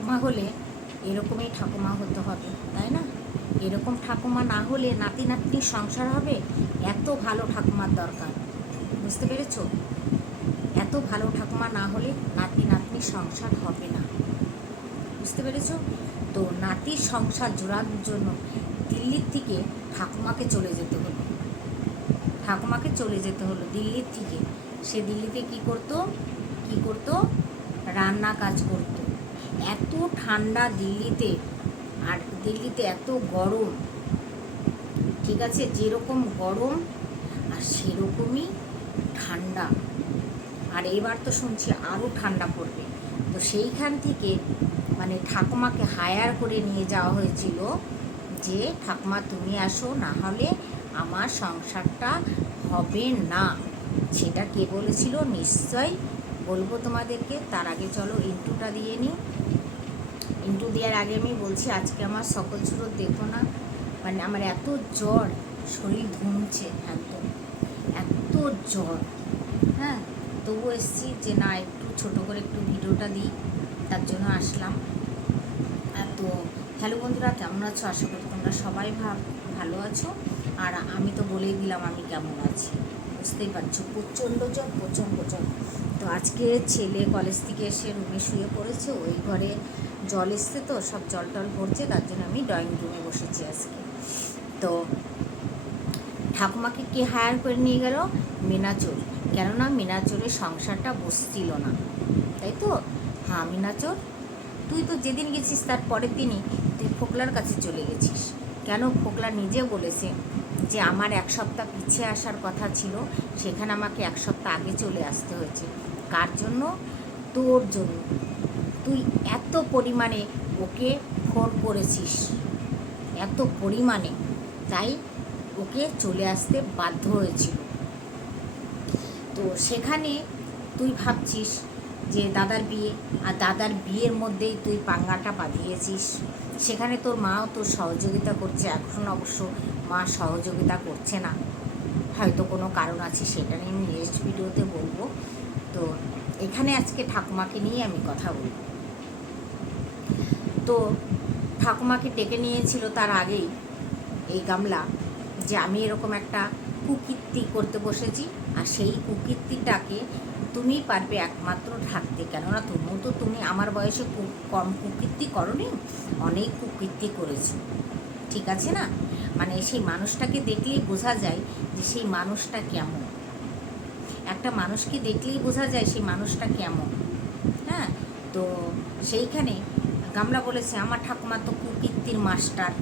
ঠাকুমা হলে এরকমই ঠাকুমা হতে হবে, তাই না? এরকম ঠাকুমা না হলে নাতি নাতনির সংসার হবে? এত ভালো ঠাকুমার দরকার, বুঝতে পেরেছ? এত ভালো ঠাকুমা না হলে নাতি নাতনির সংসার হবে না, বুঝতে পেরেছ? তো নাতির সংসার জোড়ানোর জন্য দিল্লির থেকে ঠাকুমাকে চলে যেতে হলো, ঠাকুমাকে চলে যেতে হলো দিল্লির থেকে। সে দিল্লিতে কি করতো? কি করতো? রান্না কাজ করতো। এত ঠান্ডা দিল্লিতে, আর দিল্লিতে এত গরম, ঠিক আছে? যেরকম গরম আর সেরকমই ঠান্ডা। আর এবার তো শুনছি আরও ঠান্ডা পড়বে। তো সেইখান থেকে মানে ঠাকুমাকে হায়ার করে নিয়ে যাওয়া হয়েছিল যে, ঠাকুমা, তুমি আসো না হলে আমার সংসারটা হবে না। সেটা কে বলেছিল? নিশ্চয় বলব তোমাদেরকে, তার আগে চলো ইন্টুটা দিয়ে নিই। ইন্টু দেওয়ার আগে আমি বলছি, আজকে আমার সকল ছোটো দেখো না মানে আমার এত জ্বর, শরীর ধুমছে একদম, এত জ্বর হ্যাঁ? তবু এসছি যে না, একটু ছোট করে একটু ভিডিওটা দিই, তার জন্য আসলাম। তো, হ্যালো বন্ধুরা, কেমন আছো? আশা করি তোমরা সবাই ভালো আছো। আর আমি তো বলেই দিলাম আমি কেমন আছি। বুঝতেই পারছ, প্রচণ্ড জ্বর প্রচণ্ড জ্বর। তো আজকে ছেলে কলেজ থেকে এসে রুমে শুয়ে পড়েছে, ওই ঘরে জল এসছে তো, সব জল টল পড়ছে তার জন্য আমি ড্রয়িং রুমে বসেছি আজকে। তো ঠাকুমাকে কে হায়ার করে নিয়ে গেল? মিনাচোর কেননা মিনাচোরের সংসারটা বসছিল না, তাই তো? হ্যাঁ মিনাচোর তুই তো যেদিন গেছিস তার পরের দিনই, তুই ফোকলার কাছে চলে গেছিস। কেন ফোকলা নিজে বলেছে যে আমার এক সপ্তাহ পিছিয়ে আসার কথা ছিল, সেখানে আমাকে এক সপ্তাহ আগে চলে আসতে হয়েছে। কার জন্য? তোর জন্য। তুই এত পরিমাণে ওকে ফোন করেছিস। এত পরিমাণে। তাই ওকে চলে আসতে বাধ্য হয়েছিল। তো সেখানে তুই ভাবছিস যে দাদার বিয়ে, আর দাদার বিয়ের মধ্যেই তুই পাঙ্গাটা বাঁধিয়েছিস। সেখানে তোর মাও তোর সহযোগিতা করছে এখন অবশ্য। মা সহযোগিতা করছে না। হয়তো কোনো কারণ আছে, সেটা নিয়ে আমি নেক্সট ভিডিওতে বলব। তো এখানে আজকে ঠাকুমাকে নিয়ে আমি কথা বলব। তো ঠাকুমাকে ডেকে নিয়েছিল তার আগেই এই গামলা যে আমি এরকম একটা কুকীর্তি করতে বসেছি, আর সেই কুকীর্তিটাকে তুমি পারবে একমাত্র ঢাকতে। কেননা তুমিও তো, তুমি আমার বয়সে কম কুকীর্তি করনি, অনেক কুকীর্তি করেছ। ঠিক আছে না? মানে সেই মানুষটাকে দেখলেই বোঝা যায় যে সেই মানুষটা কেমন। একটা মানুষকে দেখলেই বোঝা যায় সেই মানুষটা কেমন। হ্যাঁ? তো সেইখানে গামলা বলেছে, আমার ঠাকুমা তো কুকীর্তির মাস্টার।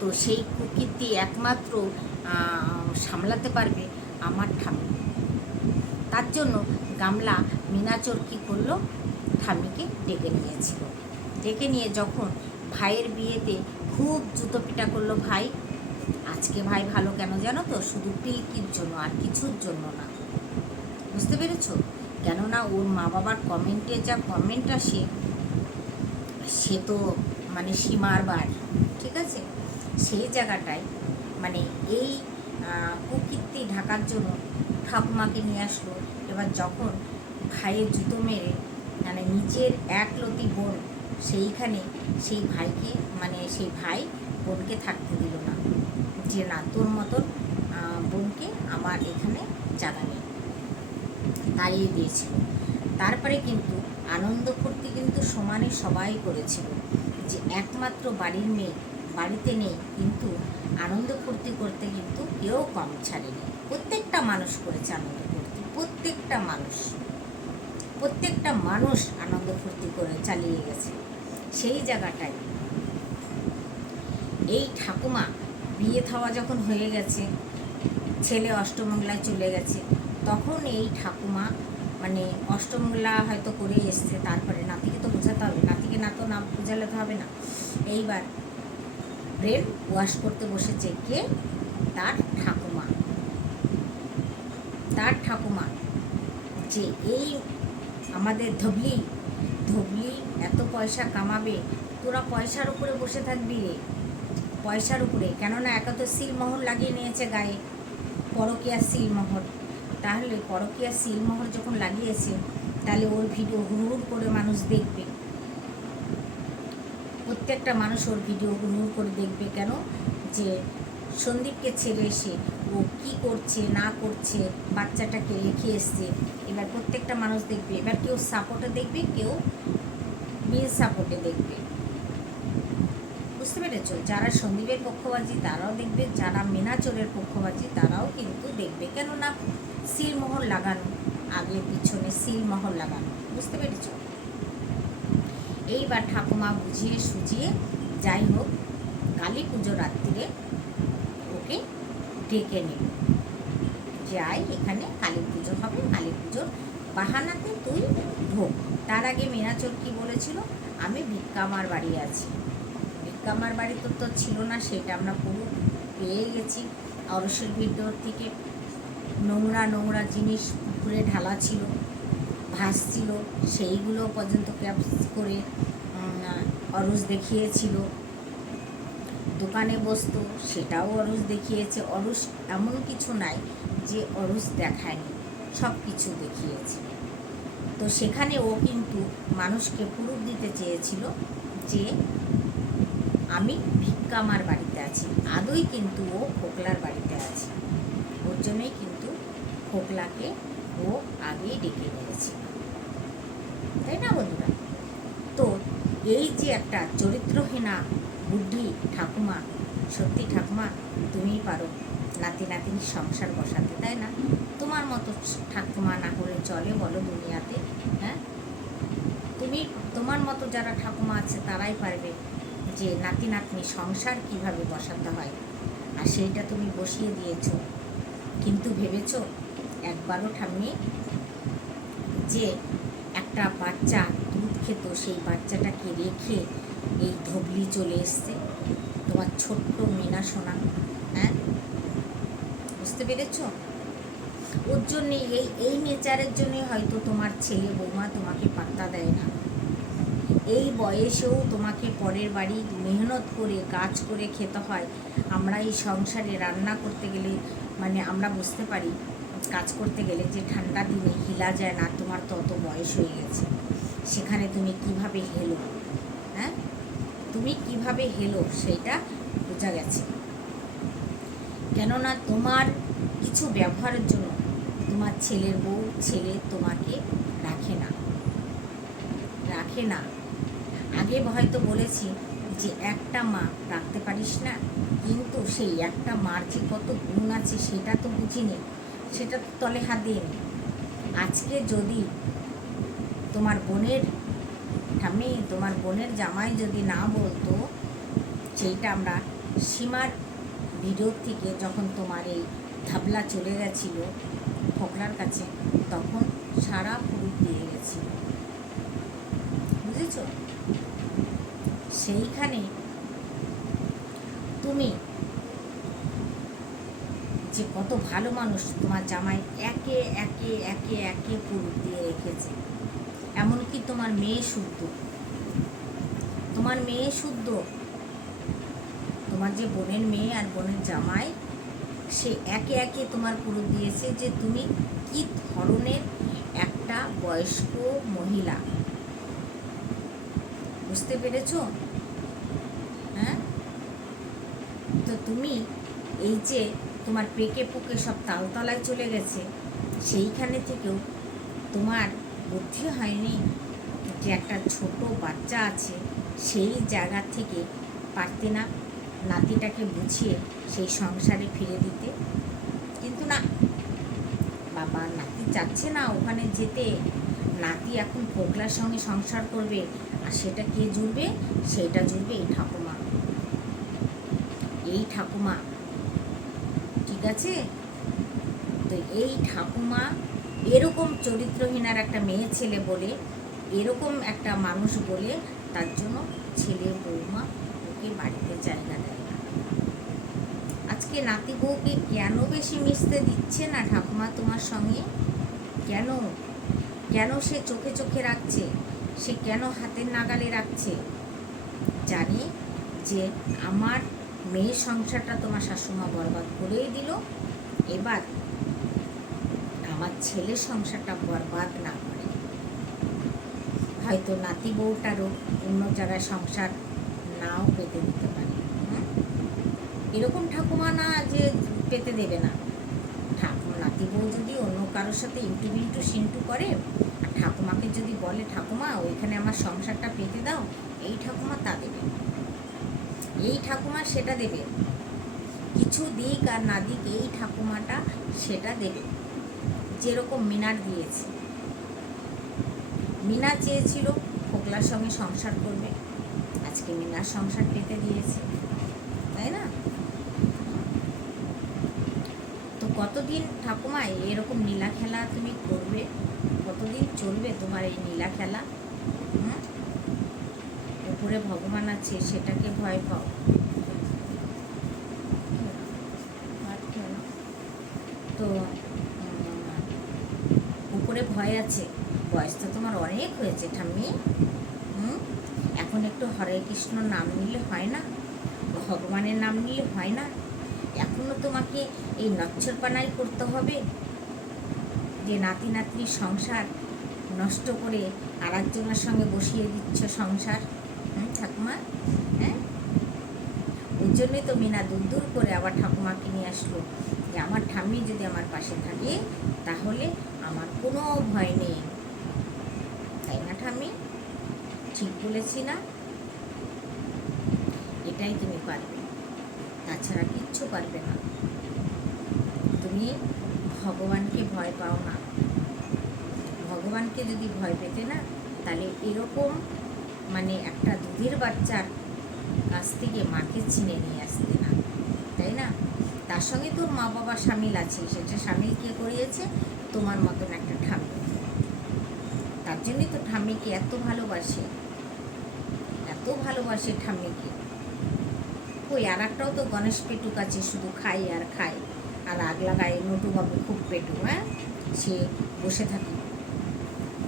তো সেই কুকীর্তি একমাত্র সামলাতে পারবে আমার ঠাম্মি। তার জন্য গামলা মিনাচোর কী করল? ঠাম্মিকে ডেকে নিয়েছিল। ডেকে নিয়ে যখন ভাইয়ের বিয়েতে খুব জুতো পিটা করল ভাই। আজকে ভাই ভালো কেন জানো তো? শুধু পিলকির জন্য আর কিছুর জন্য না। বুঝতে পেরেছ? কেননা ওর মা বাবার কমেন্টে যা কমেন্ট আসে, সে তো মানে সীমার বার, ঠিক আছে? সেই জায়গাটায় মানে এই কুকীর্তি ঢাকার জন্য ঠাকুমাকে নিয়ে আসলো। এবার যখন ভাইয়ের জুতো মেরে মানে নিজের একলতি বোন সেইখানে সেই ভাইকে মানে সেই ভাই বোনকে থাকতে দিল না। যে না, তোর মতন বোনকে আমার এখানে জায়গা নেই। তাড়িয়ে দিয়েছিল। তারপরে কিন্তু আনন্দ ফুর্তি কিন্তু সমানে সবাই করেছিল যে একমাত্র বাড়ির মেয়ে বাড়িতে নেই, কিন্তু আনন্দ ফুর্তি করতে কিন্তু কেউ কম ছাড়েনি। প্রত্যেকটা মানুষ করেছে আনন্দ ফুর্তি প্রত্যেকটা মানুষ। প্রত্যেকটা মানুষ আনন্দ ফুর্তি করে চালিয়ে গেছে। সেই জায়গাটায় এই ঠাকুমা বিয়ে থাওয়া যখন হয়ে গেছে, ছেলে অষ্টমঙ্গলায় চলে গেছে, তখন এই ঠাকুমা মানে অষ্টমঙ্গলা হয়তো করে এসছে, তারপরে নাতিকে তো বোঝাতে হবে, নাতিকে না তো না বোঝালে তো হবে না। এইবার ব্রেন ওয়াশ করতে বসেছে কে? তার ঠাকুমা। তার ঠাকুমা যে এই আমাদের ধবলি ধবলি এত পয়সা কামাবে, তোরা পয়সার উপরে বসে থাকবি রে। পয়সার উপরে, কেননা একা তো সিলমোহর লাগিয়ে নিয়েছে গায়ে পরকিয়া সিলমোহর। তাহলে পরকিয়া সিলমোহর যখন লাগিয়েছে, তাহলে ওর ভিডিও হুড় হুড় করে মানুষ দেখবে। প্রত্যেকটা মানুষ ওর ভিডিও নুর করে দেখবে কেন? যে সন্দীপকে ছেড়ে এসে ও কি করছে, না করছে, বাচ্চাটাকে রেখে এসছে। এবার প্রত্যেকটা মানুষ দেখবে, এবার কেউ সাপোর্টে দেখবে, কেউ বিয়ে সাপোর্টে দেখবে। বুঝতে পেরেছ? যারা সন্দীপের পক্ষবাজি, তারাও দেখবে। যারা মেনাচোরের পক্ষবাজি, তারাও কিন্তু দেখবে। কেননা সিলমোহর লাগানো, আগে পিছনে সিলমোহর লাগানো। বুঝতে পেরেছ? এইবার ঠাকুমা বুঝিয়ে সুঝিয়ে যাই হোক কালী পুজো রাত্রিরে ওকে ডেকে নেব যাই, এখানে কালী পুজো হবে কালী পুজোর বাহানাতে তুই ঢোক। তার আগে মেনাচোর কি বলেছিল, আমি ভিক্ষামার বাড়ি আছি। ভিক্ষামার বাড়ি তো তো ছিল না, সেটা আমরা পুরো পেয়ে গেছি। অরসের ভিতর থেকে নোংরা নোংরা জিনিস পুকুরে ঢালা ছিল ভাসছিল সেইগুলো পর্যন্ত ক্যাপস করে অরস দেখিয়েছিল। দোকানে বসতো, সেটাও অরস দেখিয়েছে। অরস এমন কিছু নাই যে অরস দেখায়নি। সব কিছু দেখিয়েছে। তো সেখানে ও কিন্তু মানুষকে প্রুফ দিতে চেয়েছিল যে আমি ভিক্ষামার বাড়িতে আছি। আদৌ কিন্তু ও ফোকলার বাড়িতে আছে। ওর জন্যই কিন্তু ফোকলাকে ও আগেই ডেকে নিয়েছিল তাই না বন্ধুরা? তো এই যে একটা চরিত্রহীনা বুদ্ধি ঠাকুমা, সত্যি ঠাকুমা, তুমিই পারো। নাতি নাতির সংসার বসাতে, তাই না? তোমার মতো ঠাকুমা না হলে চলে বলো দুনিয়াতে হ্যাঁ? তুমি, তোমার মতো যারা ঠাকুমা আছে, তারাই পারবে যে নাতি নাতনি সংসার কীভাবে বসাতে হয়। আর সেইটা তুমি বসিয়ে দিয়েছ। কিন্তু ভেবেছো একবারও ঠাম্মি, যে একটা বাচ্চা দুধ খেত, সেই বাচ্চাটাকে রেখে এই ধবলি চলে এসছে? তোমার ছোট্ট মিনা সোনা হ্যাঁ? বুঝতে পেরেছ? ওর জন্যে এই এই নেচারের জন্যে হয়তো তোমার ছেলে বৌমা তোমাকে পাত্তা দেয় না। এই বয়সেও তোমাকে পরের বাড়ি মেহনত করে, কাজ করে খেতে হয়। আমরা এই সংসারে রান্না করতে গেলে মানে আমরা বুঝতে পারি, কাজ করতে গেলে যে ঠান্ডা দিনে হিলা যায় না, তোমার তত বয়স হয়ে গেছে। সেখানে তুমি কীভাবে হেলো? হ্যাঁ? তুমি কীভাবে হেলো? সেটা বোঝা গেছে। কেননা তোমার কিছু ব্যবহারের জন্য তোমার ছেলের বউ, ছেলে তোমাকে রাখে না। রাখে না। আগে হয়তো বলেছি যে একটা মা রাখতে পারিস না, কিন্তু সেই একটা মার যে কত গুণ আছে সেটা তো বুঝিনি, সেটা তো তলে হাত দিইনি। আজকে যদি তোমার বোনের ঠাম্মি, তোমার বোনের জামাই যদি না বলতো, সেইটা আমরা সীমার ভিডিও থেকে যখন তোমার এই থাবলা চলে গেছিল ফকলার কাছে, তখন সারা পুরুষ দিয়ে গেছিল। বুঝেছ? সেইখানে তুমি যে কত ভালো মানুষ তোমার জামাই একে একে একে একে পুরুষ দিয়ে রেখেছে। এমনকি তোমার মেয়ে শুদ্ধ। তোমার মেয়ে শুদ্ধ তোমার যে বোনের মেয়ে আর বোনের জামাই, সে একে একে তোমার পুরো দিয়েছে যে তুমি কি ধরনের একটা বয়স্ক মহিলা। বুঝতে পেরেছ? হ্যাঁ? তো তুমি এই যে তোমার পেকে পুকে সব তালতলায় চলে গেছে, সেইখানে থেকেও তোমার বুদ্ধি হয়নি যে একটা ছোট বাচ্চা আছে, সেই জায়গা থেকে পারতে না নাতিটাকে বুঝিয়ে সেই সংসারে ফিরে দিতে। কিন্তু না, বাবা নাতি চাচ্ছে না ওখানে যেতে। নাতি এখন পোকলার সঙ্গে সংসার করবে, আর সেটা কে জুড়বে? সেটা জুড়বে এই ঠাকুমা। এই ঠাকুমা। ঠিক আছে? তো এই ঠাকুমা এরকম চরিত্রহীনার একটা মেয়ে ছেলে বলে, এরকম একটা মানুষ বলে তার জন্য ছেলে বৌমা ওকে বাড়িতে জায়গা দেয়? না আজকে নাতি বউকে কেন বেশি মিশতে দিচ্ছে না ঠাকুমা তোমার সঙ্গে? কেন? কেন সে চোখে চোখে রাখছে? সে কেন হাতের নাগালে রাখছে? জানে যে আমার মেয়ের সংসারটা তোমার শাশুমা বরবাদ করেই দিল। এবার আমার ছেলের সংসারটা বরবাদ না করে। হয়তো নাতি বউটারও অন্য জায়গায় সংসার নাও পেতে দিতে পারে হুম? এরকম ঠাকুমা না যে পেতে দেবে না। ঠাকুমা, নাতি বউ যদি অন্য কারোর সাথে ইন্টু বিন্টু সিন্টু করে, আর ঠাকুমাকে যদি বলে, ঠাকুমা, ওইখানে আমার সংসারটা পেতে দাও এই ঠাকুমা তা দেবে এই ঠাকুমা সেটা দেবে কিছু দিক আর না দিক এই ঠাকুমাটা সেটা দেবে যেরকম মিনার দিয়েছে। মিনা চেয়েছিল, ফোকলার সঙ্গে সংসার করবে। আজকে মিনার সংসার পেতে দিয়েছে, তাই না? তো কতদিন, ঠাকুমা, এরকম নীলা খেলা তুমি করবে? কতদিন চলবে তোমার এই নীলা খেলা? উপরে ভগবান আছে, সেটাকে ভয় পাও। তো উপরে ভয় আছে বয়স তো তোমার অনেক হয়েছে, ঠাম্মি। হুম? এখন একটু হরে কৃষ্ণ নাম নিলে হয় না? ভগবানের নাম নিলে হয় না? এখনও তোমাকে এই নচ্ছরপানাই করতে হবে। যে নাতি নাতনির সংসার নষ্ট করে আর একজনের সঙ্গে বসিয়ে দিচ্ছ সংসার। হুম ঠাকুমা? হ্যাঁ? ওই জন্যই তো মিনা দূর দূর করে আবার ঠাকুমাকে নিয়ে আসলো যে আমার ঠাম্মি যদি আমার পাশে থাকে তাহলে আমার কোনো ভয় নেই। তাই না ঠাম্মি? ঠিক বলেছি না? এটাই তুমি পারবে। তাছাড়া কিচ্ছু পারবে না। তুমি ভগবানকে ভয় পাও না। ভগবানকে যদি ভয় পেতে না, তাহলে এরকম মানে একটা দুধের বাচ্চার কাছ থেকে মাকে চিনে নিয়ে আসতে না। তাই না? তার সঙ্গে তোর মা বাবা সামিল আছে। সেটা সামিল কে করিয়েছে? তোমার মতন একটা ঠাম্মি। তার জন্যই তো ঠাম্মিকে এত ভালোবাসে। এত ভালোবাসে ঠাম্মিকে। ওই আর একটাও তো গণেশ পেটুক আছে, শুধু খাই আর খাই। আর আগ লাগায় নটুবাবু খুব পেটু হ্যাঁ? সে বসে থাকে।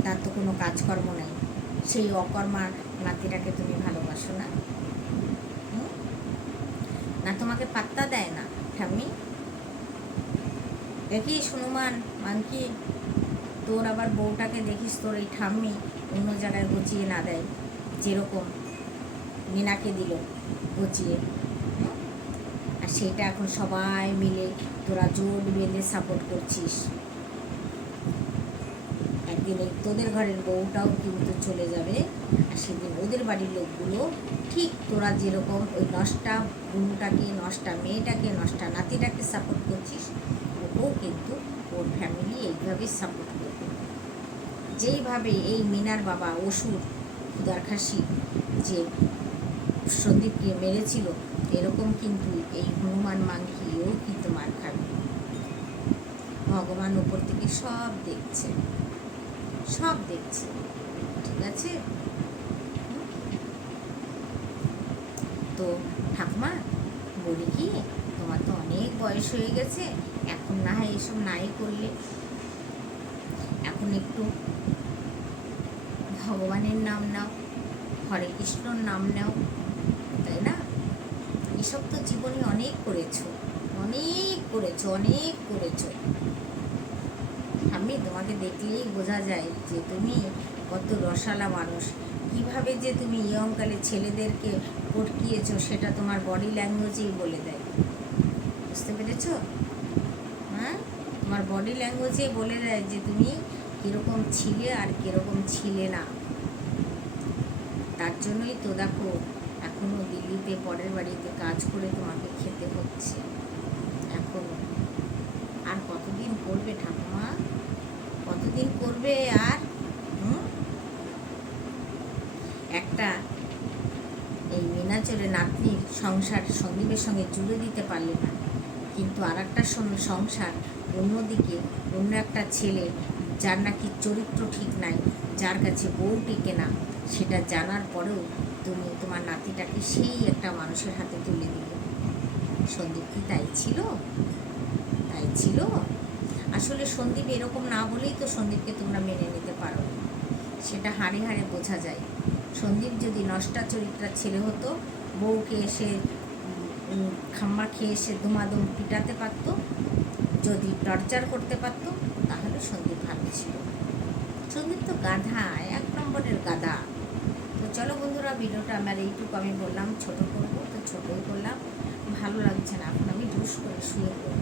তার তো কোনো কাজকর্ম নেই। সেই অকর্মা নাতিটাকে তুমি ভালোবাসো না? না তোমাকে পাত্তা দেয় না, ঠাম্মি? দেখি হনুমান, মানকি, তোর আবার বউটাকে দেখিস তোর এই ঠাম্মি অন্য জায়গায় গুছিয়ে না দেয়, যেরকম মিনাকে দিল গুছিয়ে আর সেটা এখন সবাই মিলে তোরা জোট বেঁধে সাপোর্ট করছিস। একদিন এই তোদের ঘরের বউটাও কিন্তু চলে যাবে। আর সেদিন ওদের বাড়ির লোকগুলো ঠিক তোরা যেরকম ওই নষ্টা বুনুটাকে, নষ্টা মেয়েটাকে, নষ্টা নাতিটাকে সাপোর্ট করছিস, ওকেও কিন্তু ওর ফ্যামিলি এইভাবেই সাপোর্ট করবে। যেইভাবে এই মিনার বাবা অসুর খুদার খাসি যে সন্দীপকে মেরেছিল, এরকম কিন্তু এই হনুমান মাংকিও কিন্তু মার খাবে। ভগবান ওপর থেকে সব দেখছে সব দেখছে। ঠিক আছে? তো ঠাকুমা, বলি কি, তোমার তো অনেক বয়স হয়ে গেছে, এখন না হয় এসব নাই করলে। এখন একটু ভগবানের নাম নাও, হরে কৃষ্ণর নাম নাও। তাই না? এসব তো জীবনে অনেক করেছ অনেক করেছ অনেক করেছ। আমি তোমাকে দেখলেই বোঝা যায় যে তুমি কত রসালা মানুষ। কীভাবে যে তুমি ইয়ংকালে ছেলেদেরকে পটকিয়েছো সেটা তোমার বডি ল্যাঙ্গুয়েজেই বলে দেয়। বুঝতে পেরেছ? হ্যাঁ? তোমার বডি ল্যাঙ্গুয়েজেই বলে দেয় যে তুমি কীরকম ছিলে আর কীরকম ছিলে না। তার জন্যই তো দেখো এখনও দিল্লিতে, পরের বাড়িতে কাজ করে তোমাকে খেতে হচ্ছে। এখনও। আর কতদিন করবে ঠাকুমা? কতদিন করবে আর? একটা এই মিনাচরে নাতনির সংসার সন্দীপের সঙ্গে জুড়ে দিতে পারলে না। কিন্তু আর একটা সংসার অন্যদিকে অন্য একটা ছেলে, যার নাকি চরিত্র ঠিক নাই যার কাছে বউ টিকে না, সেটা জানার পরেও তুমি তোমার নাতিটাকে সেই একটা মানুষের হাতে তুলে দিলে। সন্দীপ কি তাই ছিল? তাই ছিল? আসলে সন্দীপ এরকম না বলেই তো সন্দীপকে তোমরা মেনে নিতে পারো। সেটা হাড়ে হাড়ে বোঝা যায়। সন্দীপ যদি নষ্টা চরিত্রার ছেলে হতো, বউকে এসে খাম্মা খেয়ে এসে দুমাদুম পিটাতে পারতো, যদি টর্চার করতে পারতো, তাহলে সন্দীপ ভালো ছিল। সন্দীপ তো গাধা, এক নম্বরের গাধা। তো চলো বন্ধুরা, ভিডিওটা আমার এইটুকু আমি বললাম, ছোট করব তো ছোটোই করলাম। ভালো লাগছে না, এখন আমি দুষ করে শুয়ে পড়ব।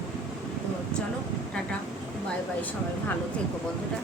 তো চলো, টাটা, বাই বাই, সবাই ভালো থেকো বন্ধুরা।